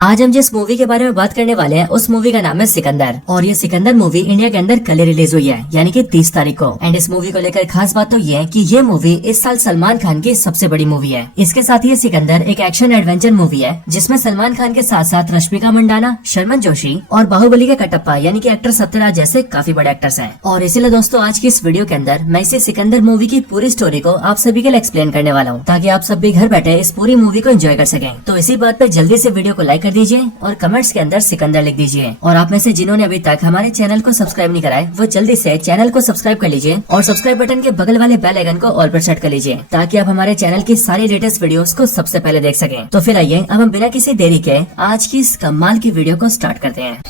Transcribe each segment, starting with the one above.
आज हम जिस मूवी के बारे में बात करने वाले हैं उस मूवी का नाम है सिकंदर। और ये सिकंदर मूवी इंडिया के अंदर कल रिलीज हुई है, यानी कि 30 तारीख को। एंड इस मूवी को लेकर खास बात तो ये है कि ये मूवी इस साल सलमान खान की सबसे बड़ी मूवी है। इसके साथ ही ये सिकंदर एक एक्शन एडवेंचर मूवी है जिसमें सलमान खान के साथ साथ रश्मिका मंडाना, शर्मन जोशी और बाहुबली के कटप्पा यानी कि एक्टर सत्यराज जैसे काफी बड़े एक्टर्स हैं। और इसीलिए दोस्तों आज की इस वीडियो के अंदर मैं इसी सिकंदर मूवी की पूरी स्टोरी को आप सभी के लिए एक्सप्लेन करने वाला हूँ, ताकि आप सब भी घर बैठे इस पूरी मूवी को एंजॉय कर सकें। तो इसी बात पे जल्दी से वीडियो को लाइक कर दीजिए और कमेंट्स के अंदर सिकंदर लिख दीजिए। और आप में से जिन्होंने अभी तक हमारे चैनल को सब्सक्राइब नहीं कराए वो जल्दी से चैनल को सब्सक्राइब कर लीजिए और सब्सक्राइब बटन के बगल वाले बेल आइकन को ऑल पर सेट कर लीजिए, ताकि आप हमारे चैनल की सारी लेटेस्ट वीडियोस को सबसे पहले देख सकें। तो फिर आइए अब हम बिना किसी देरी के आज की इस कमाल की वीडियो को स्टार्ट करते हैं।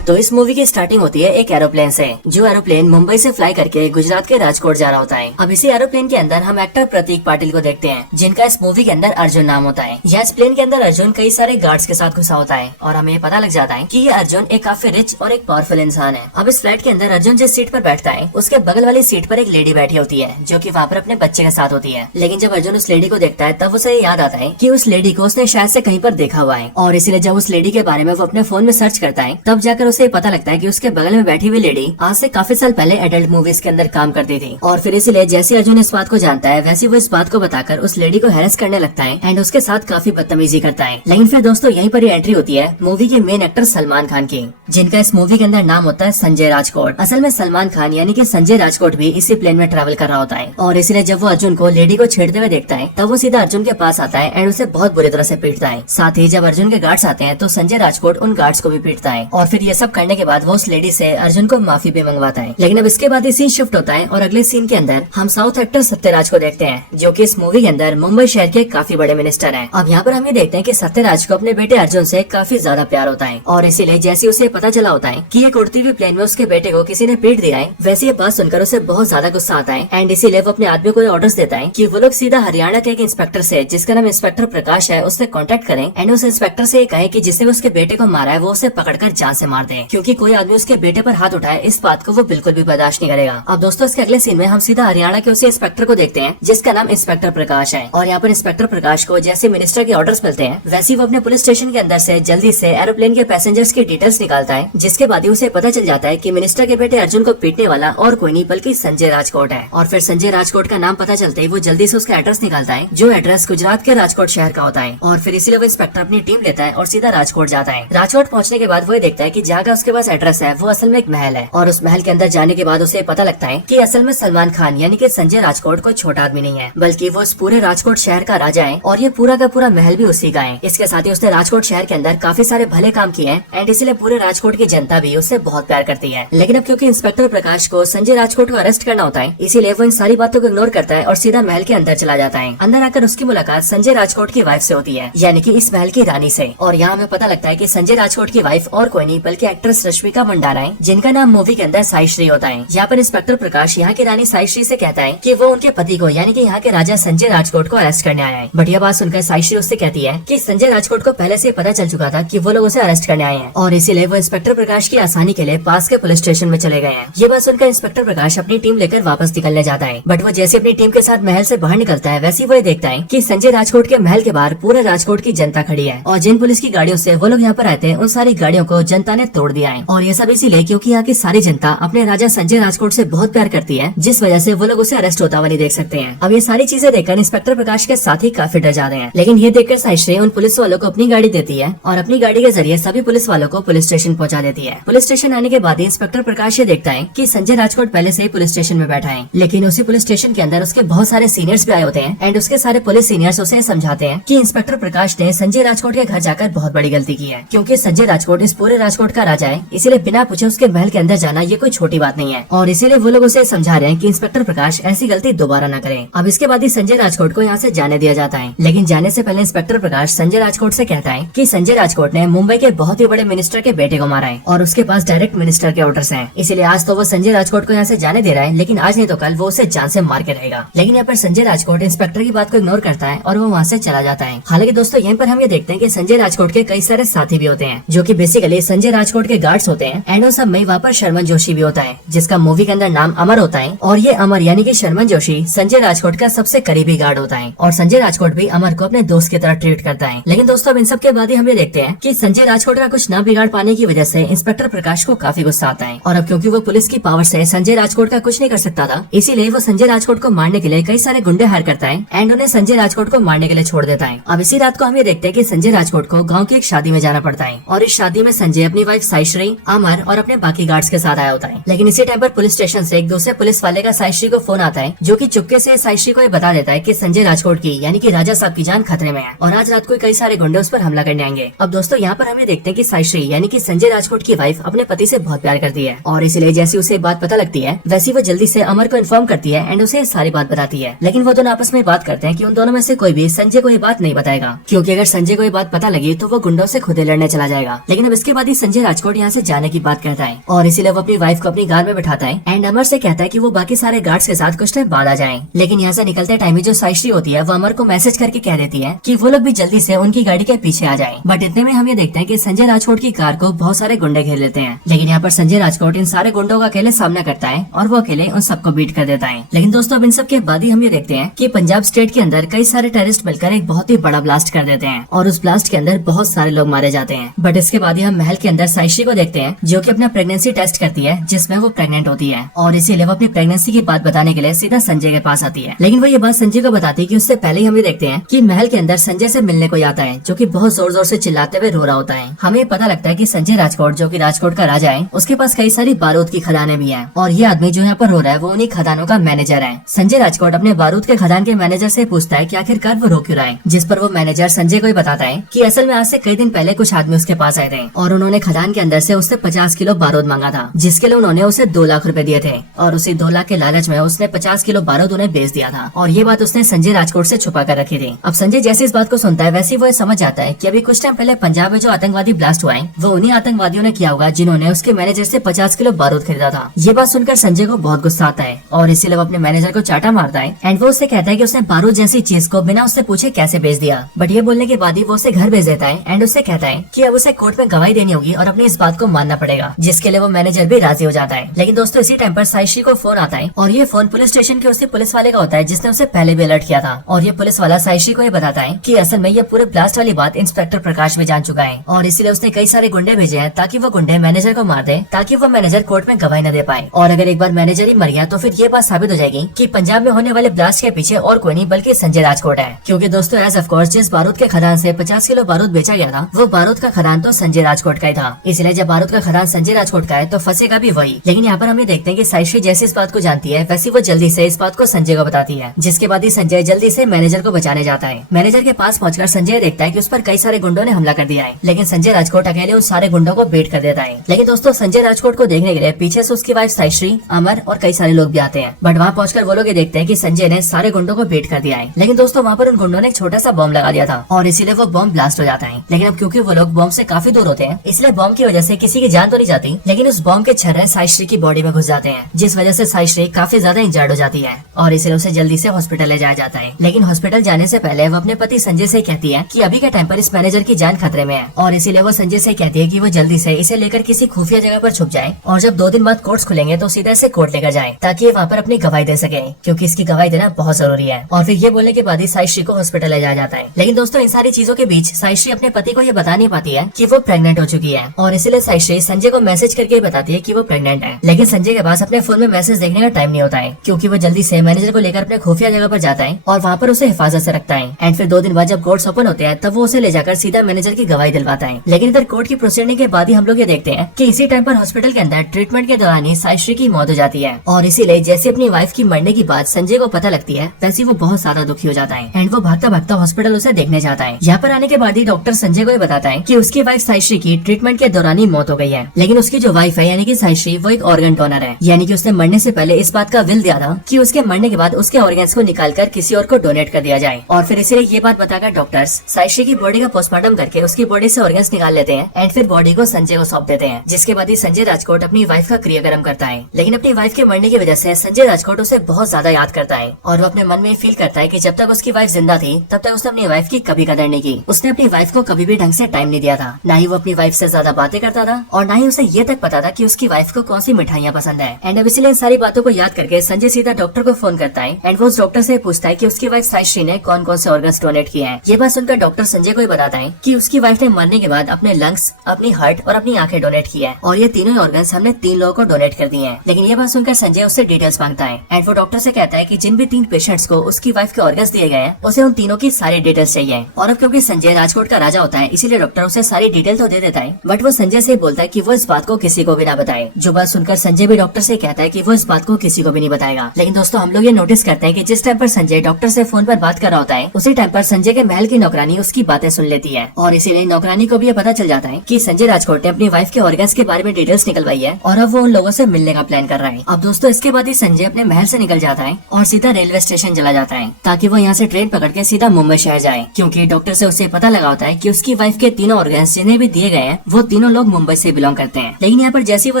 तो इस मूवी की स्टार्टिंग होती है एक एरोप्लेन से, जो एरोप्लेन मुंबई से फ्लाई करके गुजरात के राजकोट जा रहा होता है। अब इसी एरोप्लेन के अंदर हम एक्टर प्रतीक पाटिल को देखते हैं, जिनका इस मूवी के अंदर अर्जुन नाम होता है। यह इस प्लेन के अंदर अर्जुन कई सारे गार्ड्स के साथ घुसा होता है और हमें पता लग जाता है कि ये अर्जुन एक काफी रिच और एक पावरफुल इंसान है। अब इस फ्लाइट के अंदर अर्जुन जिस सीट पर बैठता है उसके बगल वाली सीट पर एक लेडी बैठी होती है, जो की वहाँ पर अपने बच्चे के साथ होती है। लेकिन जब अर्जुन उस लेडी को देखता है तब उसे याद आता है कि उस लेडी को उसने शायद से कहीं पर देखा हुआ है। और इसीलिए जब उस लेडी के बारे में वो अपने फोन में सर्च करता है तब जाकर उसे पता लगता है कि उसके बगल में बैठी हुई लेडी आज से काफी साल पहले एडल्ट मूवीज के अंदर काम करती थी। और फिर इसलिए जैसे अर्जुन इस बात को जानता है वैसे वो इस बात को बताकर उस लेडी को हैरेस करने लगता है एंड उसके साथ काफी बदतमीजी करता है। लेकिन फिर दोस्तों यहीं पर एंट्री होती है मूवी के मेन एक्टर सलमान खान की, जिनका इस मूवी के अंदर नाम होता है संजय राजकोट। असल में सलमान खान यानी कि संजय राजकोट भी इसी प्लेन में ट्रैवल कर रहा होता है। और इसलिए जब वो अर्जुन को लेडी को छेड़ते हुए देखता है तब वो सीधा अर्जुन के पास आता है एंड उसे बहुत बुरी तरह से पीटता है। साथ ही जब अर्जुन के गार्ड्स आते हैं तो संजय राजकोट उन गार्ड्स को भी पीटता है। और फिर ये सब करने के बाद वो उस लेडी से अर्जुन को माफी भी मंगवाता है। लेकिन अब इसके बाद ये सीन शिफ्ट होता है और अगले सीन के अंदर हम साउथ एक्टर सत्यराज को देखते हैं, जो कि इस मूवी के अंदर मुंबई शहर के काफी बड़े मिनिस्टर हैं। अब यहाँ पर हम ये देखते हैं कि सत्यराज को अपने बेटे अर्जुन से काफी ज्यादा प्यार होता है। और इसीलिए जैसे उसे पता चला होता है कि एक उड़ती हुई प्लेन में उसके बेटे को किसी ने पीट दिया है, वैसे ये बात सुनकर उसे बहुत ज्यादा गुस्सा आता है एंड इसीलिए वो अपने आदमी को ऑर्डर्स देता है कि वो लोग सीधा हरियाणा के एक इंस्पेक्टर से, जिसका नाम इंस्पेक्टर प्रकाश है, उससे कॉन्टेक्ट करें एंड उस इंस्पेक्टर से कहे कि जिसने उसके बेटे को मारा है वो उसे पकड़कर जान से मार दे, क्योंकि कोई आदमी उसके बेटे पर हाथ उठाए इस बात को वो बिल्कुल भी बर्दाश्त नहीं करेगा। अब दोस्तों इसके अगले सीन में हम सीधा हरियाणा के उसी इंस्पेक्टर को देखते हैं, जिसका नाम इंस्पेक्टर प्रकाश है। और यहाँ पर इंस्पेक्टर प्रकाश को जैसे मिनिस्टर के ऑर्डर्स मिलते हैं वैसे वो अपने पुलिस स्टेशन के अंदर से जल्दी से एरोप्लेन के पैसेंजर्स की डिटेल्स निकालता है, जिसके बाद ही उसे पता चल जाता है कि मिनिस्टर के बेटे अर्जुन को पीटने वाला और कोई नहीं बल्कि संजय राजकोट है। और फिर संजय राजकोट का नाम पता चलते ही वो जल्दी से उसका एड्रेस निकालता है, जो एड्रेस गुजरात के राजकोट शहर का होता है। और फिर इसीलिए वो इंस्पेक्टर अपनी टीम लेता है और सीधा राजकोट जाता है। राजकोट पहुँचने के बाद वो देखता है कि जहाँ का उसके पास एड्रेस है वो असल में एक महल है। और उस महल के अंदर जाने के बाद उसे पता लगता है कि असल में सलमान खान यानी कि संजय राजकोट कोई छोटा आदमी नहीं है, बल्कि वो इस पूरे राजकोट शहर का राजा है और ये पूरा का पूरा महल भी उसी का है। इसके साथ ही उसने राजकोट शहर के अंदर काफी सारे भले काम किए हैं एंड इसलिए पूरे राजकोट की जनता भी उससे बहुत प्यार करती है। लेकिन अब क्योंकि इंस्पेक्टर प्रकाश को संजय राजकोट को अरेस्ट करना होता है, इसीलिए वो इन सारी बातों को इग्नोर करता है और सीधा महल के अंदर चला जाता है। अंदर आकर उसकी मुलाकात संजय राजकोट की वाइफ से होती है, यानी कि इस महल की रानी से। और यहाँ हमें पता लगता है कि संजय राजकोट की वाइफ और कोई नहीं बल्कि एक्ट्रेस रश्मिका मंडाना है, जिनका नाम मूवी के अंदर साईश्री होता है। यहाँ पर इंस्पेक्टर प्रकाश यहाँ की रानी साईश्री से कहता है कि वो उनके पति को यानी कि यहाँ के राजा संजय राजकोट को अरेस्ट करने आया है। बट यह बात सुनकर साईश्री उससे कहती है कि संजय राजकोट को पहले से पता चल चुका था कि वो लोग उसे अरेस्ट करने आए हैं और इसीलिए वो इंस्पेक्टर प्रकाश की आसानी के लिए पास के पुलिस स्टेशन में चले गए हैं। ये बात सुनकर इंस्पेक्टर प्रकाश अपनी टीम लेकर वापस निकलने जाता है। बट वो जैसे अपनी टीम के साथ महल से बाहर निकलता है वैसे वो देखता है कि संजय राजकोट के महल के बाहर पूरे राजकोट की जनता खड़ी है और जिन पुलिस की गाड़ियों से वो लोग यहाँ पर आए थे उन सारी गाड़ियों को जनता ने तोड़ दिया है। और ये सब इसीलिए क्योंकि यहाँ की सारी जनता अपने राजा संजय राजकोट से बहुत प्यार करती है, जिस वजह से वो लोग उसे अरेस्ट होता हुआ नहीं देख सकते हैं। अब ये सारी चीजें देखकर इंस्पेक्टर प्रकाश के साथ ही काफी डर जाते हैं। लेकिन ये देखकर साईश्री उन पुलिस वालों को अपनी गाड़ी देती है और अपनी गाड़ी के जरिए सभी पुलिस वालों को पुलिस स्टेशन पहुंचा देती है। पुलिस स्टेशन आने के बाद इंस्पेक्टर प्रकाश ये देखता है कि संजय राजकोट पहले से ही पुलिस स्टेशन में बैठा है, लेकिन उसी पुलिस स्टेशन के अंदर उसके बहुत सारे सीनियर्स भी आए होते हैं एंड उसके सारे पुलिस सीनियर्स उसे समझाते हैं कि इंस्पेक्टर प्रकाश ने संजय राजकोट के घर जाकर बहुत बड़ी गलती की है, क्योंकि संजय राजकोट इस पूरे राजकोट का राजा है, इसीलिए बिना पूछे उसके महल के अंदर जाना ये कोई छोटी बात नहीं है। और इसीलिए वो लोग उसे समझा रहे हैं कि इंस्पेक्टर प्रकाश ऐसी गलती दोबारा न करें। अब इसके बाद ही संजय राजकोट को यहाँ से जाने दिया जाता है। लेकिन जाने से पहले इंस्पेक्टर प्रकाश संजय राजकोट से कहता है कि संजय राजकोट ने मुंबई के बहुत ही बड़े मिनिस्टर के बेटे को मारा है और उसके पास डायरेक्ट मिनिस्टर के ऑर्डर्स हैं। इसलिए आज तो वो संजय राजकोट को यहाँ से जाने दे रहा है, लेकिन आज नहीं तो कल वो उसे जान से मार के रहेगा। लेकिन यहाँ पर संजय राजकोट इंस्पेक्टर की बात को इग्नोर करता है और वो वहाँ से चला जाता है। हालांकि दोस्तों यहाँ पर हम ये देखते हैं कि संजय राजकोट के कई सारे साथी भी होते हैं, जो कि बेसिकली संजय राजकोट राजकोट के गार्ड्स होते हैं एंड उन सब में वहाँ पर शर्मन जोशी भी होता है, जिसका मूवी के अंदर नाम अमर होता है। और ये अमर यानी कि शर्मन जोशी संजय राजकोट का सबसे करीबी गार्ड होता है और संजय राजकोट भी अमर को अपने दोस्त की तरह ट्रीट करता है। लेकिन दोस्तों अब इन सब के बाद ही हम ये देखते हैं कि संजय राजकोट का कुछ ना बिगाड़ पाने की वजह से इंस्पेक्टर प्रकाश को काफी गुस्सा आता है और अब क्योंकि वो पुलिस की पावर से संजय राजकोट का कुछ नहीं कर सकता था, इसीलिए वो संजय राजकोट को मारने के लिए कई सारे गुंडे हायर करता है एंड उन्हें संजय राजकोट को मारने के लिए छोड़ देता है। अब इसी रात को हम ये देखते हैं कि संजय राजकोट को गाँव की एक शादी में जाना पड़ता है और इस शादी में संजय अपनी वाइफ साईश्री, अमर और अपने बाकी गार्ड्स के साथ आया होता है। लेकिन इसी टाइम पर पुलिस स्टेशन से एक दूसरे पुलिस वाले का साईश्री को फोन आता है, जो कि चुपके से साईश्री को ये बता देता है कि संजय राजकोट की यानी कि राजा साहब की जान खतरे में है और आज रात को कई सारे गुंडे उस पर हमला करने आएंगे। अब दोस्तों यहाँ पर हमें देखते हैं कि साईश्री यानी कि संजय राजकोट की वाइफ अपने पति से बहुत प्यार करती है और इसलिए जैसी उसे बात पता लगती है वैसी वो जल्दी से अमर को इन्फॉर्म करती है एंड उसे सारी बात बताती है। लेकिन वो दोनों आपस में बात करते हैं कि उन दोनों में से कोई भी संजय को ये बात नहीं बताएगा, क्योंकि अगर संजय को ये बात पता लगी तो वो गुंडों से खुद ही लड़ने चला जाएगा। लेकिन अब इसके बाद ही संजय राजकोट यहाँ से जाने की बात करता है और इसीलिए वो अपनी वाइफ को अपनी कार में बैठाता है एंड अमर से कहता है कि वो बाकी सारे गार्ड्स के साथ कुछ टाइम बाद आ जाएं। लेकिन यहाँ से निकलते टाइम जो साईश्री होती है वो अमर को मैसेज करके कह देती है कि वो लोग भी जल्दी से उनकी गाड़ी के पीछे आ जाएं। बट इतने में हम ये देखते हैं कि संजय राजकोट की कार को बहुत सारे गुंडे घेर लेते हैं। लेकिन यहाँ पर संजय राजकोट इन सारे गुंडों का अकेले सामना करता है और वो अकेले उन सबको बीट कर देता है। लेकिन दोस्तों अब इन सब के बाद ही हम ये देखते हैं कि पंजाब स्टेट के अंदर कई सारे टेररिस्ट मिलकर एक बहुत ही बड़ा ब्लास्ट कर देते हैं और उस ब्लास्ट के अंदर बहुत सारे लोग मारे जाते हैं। बट इसके बाद ही हम महल के अंदर साईश्री को देखते हैं, जो कि अपना प्रेगनेंसी टेस्ट करती है जिसमें वो प्रेग्नेंट होती है और इसीलिए वो अपनी प्रेगनेंसी की बात बताने के लिए सीधा संजय के पास आती है। लेकिन वो ये बात संजय को बताती है कि उससे पहले ही हम ये देखते हैं कि महल के अंदर संजय से मिलने को आता है, जो कि बहुत जोर जोर से चिल्लाते हुए रो रहा होता है। हमें पता लगता है कि संजय राजकोट, जो कि राजकोट का राजा है, उसके पास कई सारी बारूद की खदानें भी हैं और ये आदमी जो यहाँ पर रो रहा है वो उन्हीं खदानों का मैनेजर है। संजय राजकोट अपने बारूद के खदान के मैनेजर से पूछता है कि आखिरकार वो रो क्यों रहा है, जिस पर वो मैनेजर संजय को ही बताता है कि असल में आज से कई दिन पहले कुछ आदमी उसके पास आए थे और उन्होंने खदान के अंदर से उससे 50 किलो बारूद मांगा था, जिसके लिए उन्होंने उसे 2 लाख रुपए दिए थे और उसी 2 लाख के लालच में उसने 50 किलो बारूद उन्हें बेच दिया था और ये बात उसने संजय राजकोट से छुपा कर रखी थी। अब संजय जैसे इस बात को सुनता है वैसे वो समझ जाता है कि अभी कुछ टाइम पहले पंजाब में जो आतंकवादी ब्लास्ट हुआ है वो उन्हीं आतंकवादियों ने किया होगा जिन्होंने उसके मैनेजर से 50 किलो बारूद खरीदा था। ये बात सुनकर संजय को बहुत गुस्सा आता है और इसीलिए वो अपने मैनेजर को चाटा मारता है एंड वो उससे कहता है कि उसने बारूद जैसी चीज को बिना उससे पूछे कैसे बेच दिया। बट ये बोलने के बाद ही वो उसे घर भेज देता है एंड उससे कहता है कि अब उसे कोर्ट में गवाही देनी होगी और अपनी इस बात को मानना पड़ेगा, जिसके लिए वो मैनेजर भी राजी हो जाता है। लेकिन दोस्तों इसी टाइम पर साईश्री को फोन आता है और ये फोन पुलिस स्टेशन के उसी पुलिस वाले का होता है जिसने उसे पहले भी अलर्ट किया था और ये पुलिस वाला साईश्री को ये बताता है कि असल में ये पूरे ब्लास्ट वाली बात इंस्पेक्टर प्रकाश भी जान चुका है और इसीलिए उसने कई सारे गुंडे भेजे हैं ताकि वो गुंडे मैनेजर को मार दे, ताकि वो मैनेजर कोर्ट में गवाही न दे पाए। और अगर एक बार मैनेजर ही मर गया तो फिर ये बात साबित हो जाएगी कि पंजाब में होने वाले ब्लास्ट के पीछे और कोई नहीं बल्कि संजय राजकोट है। क्योंकि दोस्तों एज ऑफ कोर्स जिस बारूद के खदान से 50 किलो बारूद बेचा गया था वो बारूद का खदान तो संजय राजकोट का ही था, इसलिए जब बारूद का खदान संजय राजकोट का है तो फंसेगा भी वही। लेकिन यहाँ पर हमें देखते हैं कि साईश्री जैसे इस बात को जानती है वैसे वो जल्दी से इस बात को संजय को बताती है, जिसके बाद ही संजय जल्दी से मैनेजर को बचाने जाता है। मैनेजर के पास पहुंचकर संजय देखता है कि उस पर कई सारे गुंडों ने हमला कर दिया है, लेकिन संजय राजकोट अकेले उन सारे गुंडों को बेट कर देता है। लेकिन दोस्तों संजय राजकोट को देखने के लिए पीछे से उसकी वाइफ साईश्री, अमर और कई सारे लोग भी आते हैं। बट वहाँ पहुंचकर वो लोग ये देखते हैं कि संजय ने सारे गुंडों को बेट कर दिया है। लेकिन दोस्तों वहाँ पर उन गुंडों ने एक छोटा सा बॉम्ब लगा दिया था और इसीलिए वो बॉम्ब ब्लास्ट हो जाता है। लेकिन अब क्योंकि वो लोग बॉम्ब से काफी दूर होते हैं इसलिए बॉम्ब की वजह से किसी की जान तो नहीं जाती, लेकिन उस बॉम्ब के छर्रे साईश्री की बॉडी में घुस जाते हैं, जिस वजह से साईश्री काफी ज्यादा इंजर्ड हो जाती है और इसलिए उसे जल्दी से हॉस्पिटल ले जाया जाता है। लेकिन हॉस्पिटल जाने से पहले वो अपने पति संजय से कहती है कि अभी के टाइम पर इस मैनेजर की जान खतरे में है और इसीलिए वो संजय से कहती है कि वो जल्दी से इसे लेकर किसी खुफिया जगह पर छुप जाए और जब 2 दिन बाद कोर्ट्स खुलेंगे तो सीधा इसे कोर्ट लेकर जाए ताकि वहाँ पर अपनी गवाही दे सके, क्योंकि इसकी गवाही देना बहुत जरूरी है। और फिर ये बोलने के बाद ही साईश्री को हॉस्पिटल ले जाया जाता है। लेकिन दोस्तों इन सारी चीजों के बीच साईश्री अपने पति को ये बता नहीं पाती है कि वो प्रेग्नेंट हो चुकी है और इसीलिए साईश्री संजय को मैसेज करके बताती है कि वो प्रेग्नेंट है। लेकिन संजय के पास अपने फोन में मैसेज देखने का टाइम नहीं होता है, क्योंकि वो जल्दी से मैनेजर को लेकर अपने खुफिया जगह पर जाता है और वहाँ पर उसे हिफाजत से रखता है। एंड फिर 2 दिन बाद जब कोर्ट्स ओपन होते हैं तब वो उसे ले जाकर सीधा मैनेजर की गवाही दिलवाता है। लेकिन इधर कोर्ट की प्रोसीडिंग के बाद ही हम लोग ये देखते हैं कि इसी टाइम पर हॉस्पिटल के अंदर ट्रीटमेंट के दौरान ही साईश्री की मौत हो जाती है और इसीलिए जैसे अपनी वाइफ की मरने की बात संजय को पता लगती है वैसे वो बहुत ज्यादा दुखी हो जाता है एंड वो भागता भागता हॉस्पिटल उसे देखने जाता है। यहाँ पर आने के बाद ही डॉक्टर संजय को ये बताता है कि उसकी वाइफ साईश्री की ट्रीटमेंट के दौरान ही मौत हो गई है। लेकिन उसकी जो वाइफ है यानी कि साईश्री वो एक ऑर्गन डोनर है, यानी कि उसने मरने से पहले इस बात का विल दिया था कि उसके मरने के बाद उसके ऑर्गन्स को निकालकर किसी और को डोनेट कर दिया जाए। और फिर इसीलिए ये बात बताकर डॉक्टर्स साईश्री की बॉडी का पोस्टमार्टम करके उसकी बॉडी से ऑर्गन्स निकाल लेते हैं एंड फिर बॉडी को संजय को सौंप देते हैं, जिसके बाद ही संजय राजकोट अपनी वाइफ का क्रियाक्रम करता है। लेकिन अपनी वाइफ के मरने की वजह से संजय राजकोट उसे बहुत ज्यादा याद करता है और वो अपने मन में फील करता है कि जब तक उसकी वाइफ जिंदा थी तब तक उसने अपनी वाइफ की कभी कदर नहीं की। उसने अपनी वाइफ को कभी भी ढंग से टाइम नहीं दिया था, ना ही वो अपनी वाइफ से ज्यादा बातें करता था और ना ही उसे ये तक पता था कि उसकी वाइफ को कौन सी मिठाइयाँ पसंद है। एंड अब इसलिए इन सारी बातों को याद करके संजय सीधा डॉक्टर को फोन करता है एंड वो उस डॉक्टर से पूछता है कि उसकी वाइफ साइश्री ने कौन कौन से ऑर्गन्स डोनेट किए हैं। ये बात सुनकर डॉक्टर संजय को बताता है कि उसकी वाइफ ने मरने के बाद अपने लंग्स, अपनी हार्ट और अपनी आंखें डोनेट की है और ये तीनों ऑर्गन्स हमने 3 लोगों को डोनेट कर दिए हैं। लेकिन ये बात सुनकर संजय उससे डिटेल्स मांगता है एंड वो डॉक्टर से कहता है कि जिन भी 3 पेशेंट्स को उसकी वाइफ के ऑर्गन्स दिए गए हैं उसे उन तीनों की सारी डिटेल्स चाहिए। और अब क्योंकि संजय राजकोट का राजा होता है इसीलिए डॉक्टर उसे सारी डिटेल तो दे देता है, बट वो संजय से बोलता है कि वो इस बात को किसी को भी ना बताए। जो बात सुनकर संजय भी डॉक्टर से कहता है कि वो इस बात को किसी को भी नहीं बताएगा। लेकिन दोस्तों हम लोग ये नोटिस करते हैं कि जिस टाइम पर संजय डॉक्टर से फोन पर बात कर रहा होता है उसी टाइम पर संजय के महल की नौकरानी उसकी बातें सुन लेती है और इसीलिए नौकरानी को भी ये पता चल जाता है कि संजय राजकोट ने अपनी वाइफ के ऑर्गन्स के बारे में डिटेल्स निकलवाई है और अब वो उन लोगों से मिलने का प्लान कर रहा है। अब दोस्तों इसके बाद ही संजय अपने महल से निकल जाता है और सीधा रेलवे स्टेशन चला जाता है ताकि वो यहाँ से ट्रेन पकड़ के सीधा मुंबई शहर जाए, क्योंकि डॉक्टर से उसे पता लगा होता है कि उसकी वाइफ के तीनों ऑर्गन्स जिन्हें भी दिए गए हैं वो तीनों लोग मुंबई से बिलोंग करते हैं। लेकिन यहाँ पर जैसे वो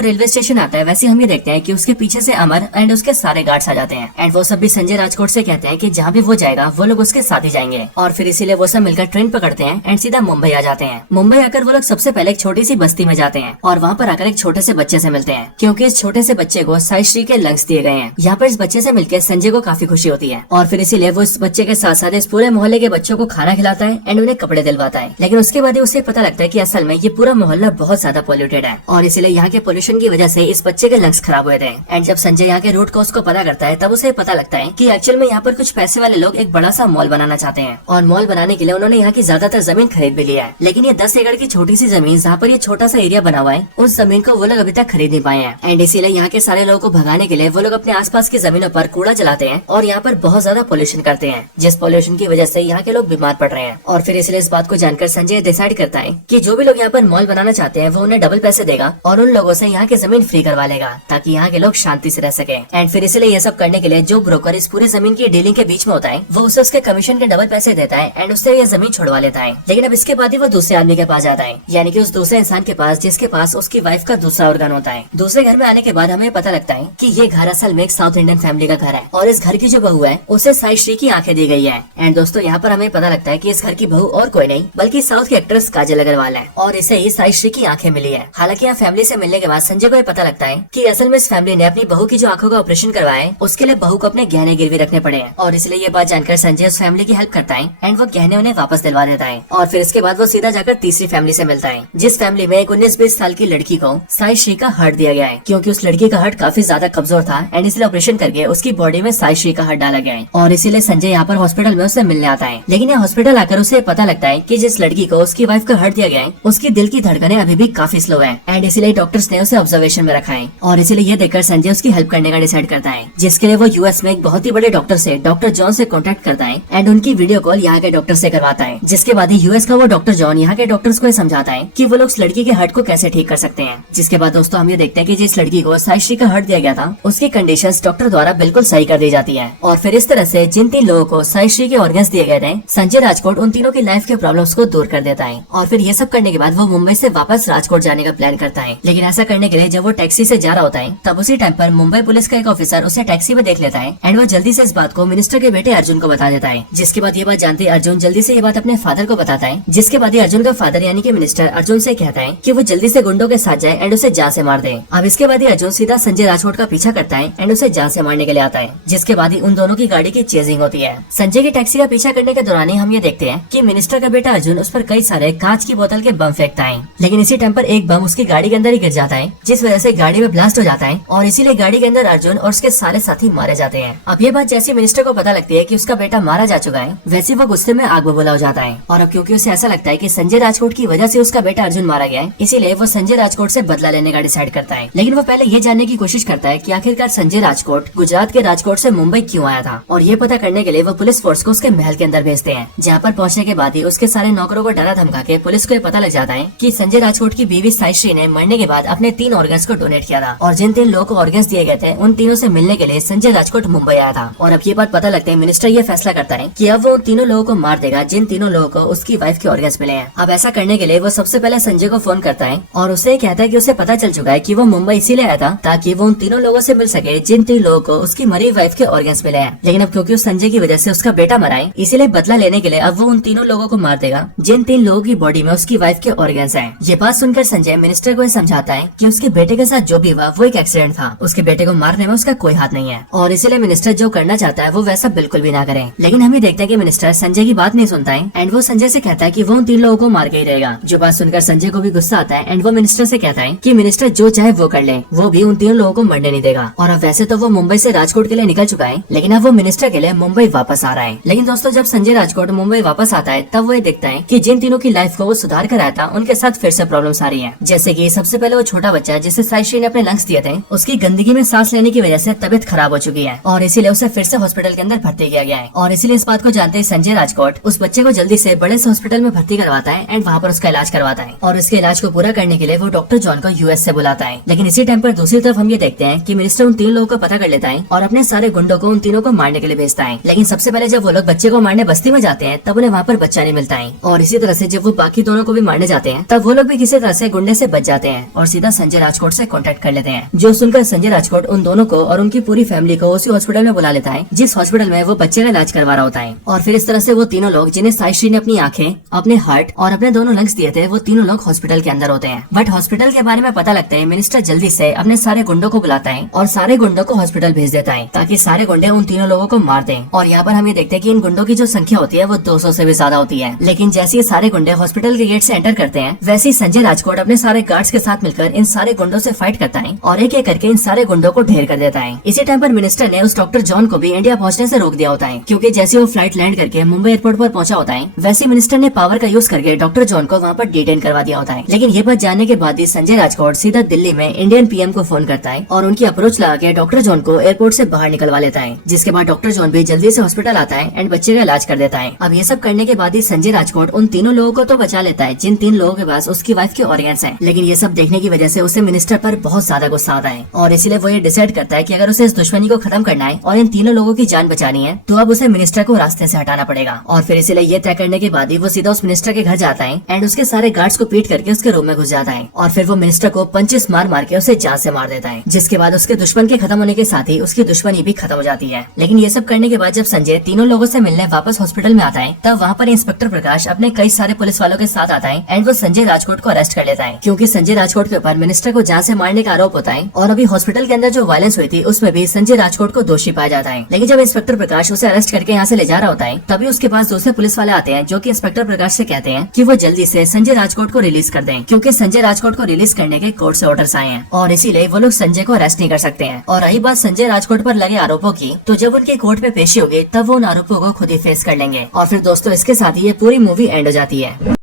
रेलवे स्टेशन आता है वैसे हम ये देखते हैं कि उसके पीछे से अमर एंड उसके सारे गार्ड्स आ जाते हैं एंड वो सब भी संजय राजकोट से कहते हैं कि जहाँ भी वो जाएगा वो लोग उसके साथ ही जाएंगे और फिर इसीलिए वो सब मिलकर ट्रेन पकड़ते हैं एंड सीधा मुंबई आ जाते हैं। मुंबई आकर वो लोग सबसे पहले एक छोटी सी बस्ती में जाते हैं और वहाँ पर आकर एक छोटे से बच्चे से मिलते हैं, क्योंकि इस छोटे से बच्चे को साइश्री के लंग्स दिए गए हैं। यहाँ पर इस बच्चे से मिलकर संजय को काफी खुशी होती है और फिर इसीलिए वो इस बच्चे के साथ साथ इस पूरे मोहल्ले के बच्चों को खाना खिलाता है एंड उन्हें कपड़े दिलवाता है। लेकिन उसके बाद उसे पता लगता है कि असल में ये पूरा मोहल्ला बहुत ज्यादा पोल्यूटेड है और इसलिए यहाँ के पोल्यूशन की वजह से इस बच्चे के लंग्स खराब हुए थे। एंड जब संजय यहाँ के रूट कॉज को पता करता है तब उसे पता लगता है कि एक्चुअल में यहाँ पर कुछ पैसे वाले लोग एक बड़ा सा मॉल बनाना चाहते हैं और मॉल बनाने के लिए उन्होंने यहाँ की ज्यादातर जमीन खरीद भी लिया है। लेकिन ये 10 एकड़ की छोटी सी जमीन जहाँ पर ये छोटा सा एरिया बना हुआ है उस जमीन को वो लोग अभी तक खरीद नहीं पाए हैं एंड इसीलिए यहाँ के सारे लोगों को भगाने के लिए वो लोग अपने आसपास की जमीनों पर कूड़ा जलाते हैं और यहाँ पर बहुत ज्यादा पोल्यूशन करते हैं, जिस पोल्यूशन की वजह से यहाँ के लोग बीमार पड़ रहे हैं। और फिर इसलिए इस बात को जानकर संजय डिसाइड करता है कि जो भी लोग यहाँ पर मॉल बनाना चाहते हैं वो उन्हें डबल पैसे देगा और उन लोगों से यहाँ की जमीन फ्री करवा लेगा ताकि यहाँ के लोग शांति से रह सके। एंड फिर इसलिए ये सब करने के लिए जो ब्रोकर इस पूरी जमीन की डीलिंग के बीच में होता है वो उसे उसके कमीशन के डबल पैसे देता है एंड उससे ये जमीन छुड़वा लेता है। लेकिन अब इसके बाद ही वो दूसरे आदमी के पास जाता है, यानी कि उस दूसरे इंसान के पास जिसके पास उसकी वाइफ का दूसरा ऑर्गन होता है। दूसरे घर में आने के बाद हमें पता लगता है कि ये घर असल में एक साउथ इंडियन फैमिली का घर है और इस घर की जो बहू है उसे साइश्री की आंखें दी गई है। एंड दोस्तों यहाँ पर हमें पता लगता है कि इस घर की बहू और कोई नहीं बल्कि साउथ की एक्ट्रेस काजल अग्रवाल है और इसे ही साइश्री की आंखें मिली है। हालांकि यहाँ फैमिली से मिलने के बाद संजय को पता लगता है कि असल में इस फैमिली ने अपनी बहू की जो आंखों का ऑपरेशन करवाया है उसके लिए बहू को अपने गहने गिरवी रखने पड़े हैं और इसलिए ये बात जानकर संजय उस फैमिली की हेल्प करता है एंड वो गहने उन्हें वापस दिलवा देता है। और फिर इसके बाद वो सीधा जाकर तीसरी फैमिली से मिलता है, जिस फैमिली में एक 19-20 साल की लड़की को साइश्री का हार्ट दिया गया है, क्योंकि उस लड़की का हार्ट काफी ज्यादा कमजोर था एंड इसलिए ऑपरेशन करके उसकी बॉडी में साइश्री का हार्ट डाला गया है और इसीलिए संजय यहाँ पर हॉस्पिटल में उससे मिलने आता है। लेकिन यहाँ हॉस्पिटल आकर उसे पता लगता है कि जिस लड़की को उसकी वाइफ का हार्ट दिया गया है उसकी दिल की धड़कनें अभी भी काफी स्लो है एंड इसलिए डॉक्टर्स ने उसे ऑब्जर्वेशन में रखा है और इसलिए ये देखकर संजय उसकी हेल्प करने का डिसाइड करता है, जिसके लिए वो यूएस में एक बहुत ही बड़े डॉक्टर से डॉक्टर जॉन से कॉन्टेक्ट करता है एंड उनकी वीडियो कॉल यहाँ के डॉक्टर से करवाता है। जिसके बाद ही यूएस का वो डॉक्टर जॉन यहाँ के डॉक्टर्स को समझाता है कि वो लोग उस लड़की के हार्ट को कैसे ठीक कर सकते हैं। जिसके बाद दोस्तों हम ये देखते हैं कि जिस लड़की को साइश्री का हार्ट दिया गया था उसकी कंडीशंस डॉक्टर द्वारा बिल्कुल सही कर दी जाती है और फिर इस तरह से जिन 3 लोगों को साइश्री के ऑर्गन्स दिए गए थे संजय राजकोट उन तीनों की लाइफ के प्रॉब्लम्स को दूर कर देता है। और फिर ये सब करने के बाद वो मुंबई से वापस राजकोट जाने का प्लान करता है। लेकिन ऐसा करने के लिए जब वो टैक्सी से जा रहा होता है तब उसी टाइम पर मुंबई पुलिस का एक ऑफिसर उसे टैक्सी में देख लेता है एंड वो जल्दी से इस बात को मिनिस्टर के बेटे अर्जुन को बता देता है। जिसके बाद ये बात जानते अर्जुन जल्दी से ये बात अपने फादर को बताता है। जिसके बाद अर्जुन का फादर यानी कि मिनिस्टर अर्जुन से कहता है कि वो जल्दी से गुंडों के साथ जाए एंड उसे जान से मार दे। अब इसके बाद अर्जुन सीधा संजय राजकोट का पीछा करता है एंड उसे जान से मारने के लिए आता है। जिसके बाद उन दोनों की गाड़ी की चेजिंग होती है। संजय की टैक्सी का पीछा करने के दौरान ही हम ये देखते हैं कि मिनिस्टर का बेटा अर्जुन उस पर कई सारे कांच की बोतल के बम फेंकता है, लेकिन इसी टाइम पर एक बम उसकी गाड़ी के अंदर ही गिर जाता है जिस वजह से गाड़ी में ब्लास्ट हो जाता है और इसीलिए गाड़ी के अंदर अर्जुन और उसके सारे साथी मारे जाते हैं। अब ये बात जैसे मिनिस्टर को पता लगती है कि उसका बेटा मारा जा चुका है वैसे वो गुस्से में आग बबूला हो जाता है और अब क्योंकि उसे ऐसा लगता है कि संजय राजकोट की वजह से उसका बेटा अर्जुन मारा गया है इसीलिए वो संजय राजकोट से बदला लेने का डिसाइड करता है। लेकिन वो पहले ये जानने की कोशिश करता है कि आखिरकार संजय राजकोट गुजरात के राजकोट से मुंबई क्यों आया था और ये पता करने के लिए वो पुलिस फोर्स को उसके महल के अंदर भेजते हैं। जहाँ पर पहुँचने के बाद ही उसके सारे नौकरों को डरा धमका के पुलिस को पता लग जाता है कि संजय राजकोट की बीवी साइश्री ने मरने के बाद अपने 3 ऑर्गन्स को डोनेट किया था और जिन 3 लोगों को ऑर्गन्स दिए गए थे उन तीनों से मिलने के लिए संजय राजकोट मुंबई आया था। और अब ये बात पता लगता है मिनिस्टर ये फैसला करता है कि अब वो उन तीनों लोगों को मार देगा जिन तीनों लोगों को उसकी वाइफ के ऑर्गन्स मिले हैं। अब ऐसा करने के लिए वो सबसे पहले संजय को फोन करता है और उसे कहता है कि उसे पता चल चुका है कि वो मुंबई इसीलिए आया था ताकि वो उन तीनों लोगों से मिल सके जिन 3 लोगों को उसकी मरी वाइफ के ऑर्गन्स मिले हैं। लेकिन अब क्योंकि उस संजय की वजह से उसका बेटा मरा है इसीलिए बदला लेने के लिए अब वो उन तीनों लोगों को मार देगा जिन 3 लोगों की बॉडी में उसकी वाइफ के ऑर्गन्स हैं। ये ये बात सुनकर संजय मिनिस्टर को ये समझाता है कि उसके बेटे के साथ जो भी हुआ वो एक एक्सीडेंट था, उसके बेटे को मारने में उसका कोई हाथ नहीं है और इसीलिए मिनिस्टर जो करना चाहता है वो वैसा बिल्कुल भी ना करे। लेकिन हम ये देखते हैं कि मिनिस्टर संजय की बात नहीं सुनता है एंड वो संजय से कहता है कि वो उन 3 लोगों को मार के ही रहेगा। जो बात सुनकर संजय को भी गुस्सा आता है एंड वो मिनिस्टर से कहता है कि मिनिस्टर जो चाहे वो कर ले, वो भी उन 3 लोगों को मरने नहीं देगा। और अब वैसे तो वो मुंबई से राजकोट के लिए निकल चुका है, लेकिन अब वो मिनिस्टर के लिए मुंबई वापस आ रहा है। लेकिन दोस्तों जब संजय राजकोट मुंबई वापस आता है तब वो ये देखता है कि जिन तीनों की लाइफ को वो सुधार कर आया था उनके साथ फिर से प्रॉब्लम्स आ रही है। जैसे कि सबसे पहले वो छोटा बच्चा जिसे साइश्री ने अपने लंग्स दिए थे, उसकी गंदगी में सांस लेने की वजह से तबियत खराब हो चुकी है और इसीलिए उसे फिर से हॉस्पिटल के अंदर भर्ती किया गया है। और इसीलिए इस बात को जानते हैं संजय राजकोट उस बच्चे को जल्दी से बड़े से हॉस्पिटल में भर्ती करवाता है एंड वहाँ पर उसका इलाज करवाता है। और इसके इलाज को पूरा करने के लिए वो डॉक्टर जॉन को यूएस से बुलाता है। लेकिन इसी टाइम पर दूसरी तरफ हम ये देखते हैं कि मिनिस्टर उन 3 लोगों को पता कर लेता है और अपने सारे गुंडों को उन तीनों को मारने के लिए भेजता है। लेकिन सबसे पहले जब वो लोग बच्चे को मारने बस्ती में जाते हैं तब उन्हें वहाँ पर बच्चा नहीं मिलता है। और इसी तरह से जब वो बाकी दोनों को भी मारने जाते हैं तब वो लोग भी किसी तरह से गुंडे से बच जाते हैं और सीधा संजय राजकोट से कांटेक्ट कर लेते हैं। जो सुनकर संजय राजकोट उन दोनों को और उनकी पूरी फैमिली को उसी हॉस्पिटल में बुला लेता है जिस हॉस्पिटल में वो बच्चे का इलाज करवा रहा होता है। और फिर इस तरह से वो तीनों लोग जिन्हें साइश्री ने अपनी आंखें, अपने हार्ट और अपने दोनों लंग्स दिए थे, वो तीनों लोग हॉस्पिटल के अंदर होते हैं। बट हॉस्पिटल के बारे में पता लगता है मिनिस्टर जल्दी से अपने सारे गुंडों को बुलाता है और सारे गुंडों को हॉस्पिटल भेज देता है ताकि सारे गुंडे उन तीनों लोगों को मार दें। और यहाँ पर हम ये देखते हैं कि इन गुंडों की जो संख्या होती है वो 200 से भी ज्यादा होती है। लेकिन जैसे ये सारे गुंडे हॉस्पिटल के गेट से एंटर करते हैं वैसे ही संजय राजकोट अपने सारे गार्ड्स के साथ मिलकर इन सारे गुंडों से फाइट करता है और एक एक करके इन सारे गुंडों को ढेर कर देता है। इसी टाइम पर मिनिस्टर ने उस डॉक्टर जॉन को भी इंडिया पहुंचने से रोक दिया होता है, क्योंकि जैसे वो फ्लाइट लैंड करके मुंबई एयरपोर्ट पर पहुंचा होता है वैसे मिनिस्टर ने पावर का यूज करके डॉक्टर जॉन को वहाँ पर डिटेन करवा दिया होता है। लेकिन ये बात जानने के बाद ही संजय राजकोट सीधा दिल्ली में इंडियन पीएम को फोन करता है और उनकी अप्रोच लगा के डॉक्टर जॉन को एयरपोर्ट से बाहर निकलवा लेता है, जिसके बाद डॉक्टर जॉन भी जल्दी से हॉस्पिटल आता है एंड बच्चे का इलाज कर देता है। अब ये सब करने के बाद ही संजय राजकोट उन तीनों लोगों को तो बचा लेता है जिन 3 लोगों के पास उसकी वाइफ के ऑर्गन्स हैं। लेकिन ये सब देखने की वजह से उसे मिनिस्टर पर बहुत ज्यादा गुस्सा आता है और इसीलिए वो ये डिसाइड करता है कि अगर उसे इस दुश्मनी को खत्म करना है और इन तीनों लोगों की जान बचानी है तो अब उसे मिनिस्टर को रास्ते से हटाना पड़ेगा। और फिर इसीलिए ये तय करने के बाद ही वो सीधा उस मिनिस्टर के घर जाता है एंड उसके सारे गार्ड्स को पीट करके उसके रूम में घुस जाता है और फिर वो मिनिस्टर को पंचेस मार मार के उसे जान से मार देता है, जिसके बाद उसके दुश्मन के खत्म होने के साथ ही उसकी दुश्मनी भी खत्म हो जाती है। लेकिन ये सब करने के बाद जब संजय तीनों लोगों से मिलने वापस हॉस्पिटल में आता है तब वहाँ पर इंस्पेक्टर प्रकाश अपने कई सारे पुलिस वालों के साथ आता है एंड वो संजय राजकोट को अरेस्ट कर लेता है, क्योंकि संजय राजकोट के ऊपर मिनिस्टर को जान से मारने का आरोप होता है और अभी हॉस्पिटल के अंदर जो वायलेंस हुई थी उसमें भी संजय राजकोट को दोषी पाया जाता है। लेकिन जब इंस्पेक्टर प्रकाश उसे अरेस्ट करके यहाँ से ले जा रहा होता है तभी उसके पास दूसरे पुलिस वाले आते हैं जो कि इंस्पेक्टर प्रकाश से कहते हैं कि वो जल्दी से संजय राजकोट को रिलीज कर दें, क्योंकि संजय राजकोट को रिलीज करने के कोर्ट से ऑर्डर्स आए हैं और इसीलिए वो लोग संजय को अरेस्ट नहीं कर सकते हैं। और रही बात संजय राजकोट पर लगे आरोपों की, तो जब उनकी कोर्ट में पेशी होगी तब वो उन आरोपों को खुद ही फेस कर लेंगे। और फिर दोस्तों इसके साथ ही ये पूरी मूवी एंड हो जाती है।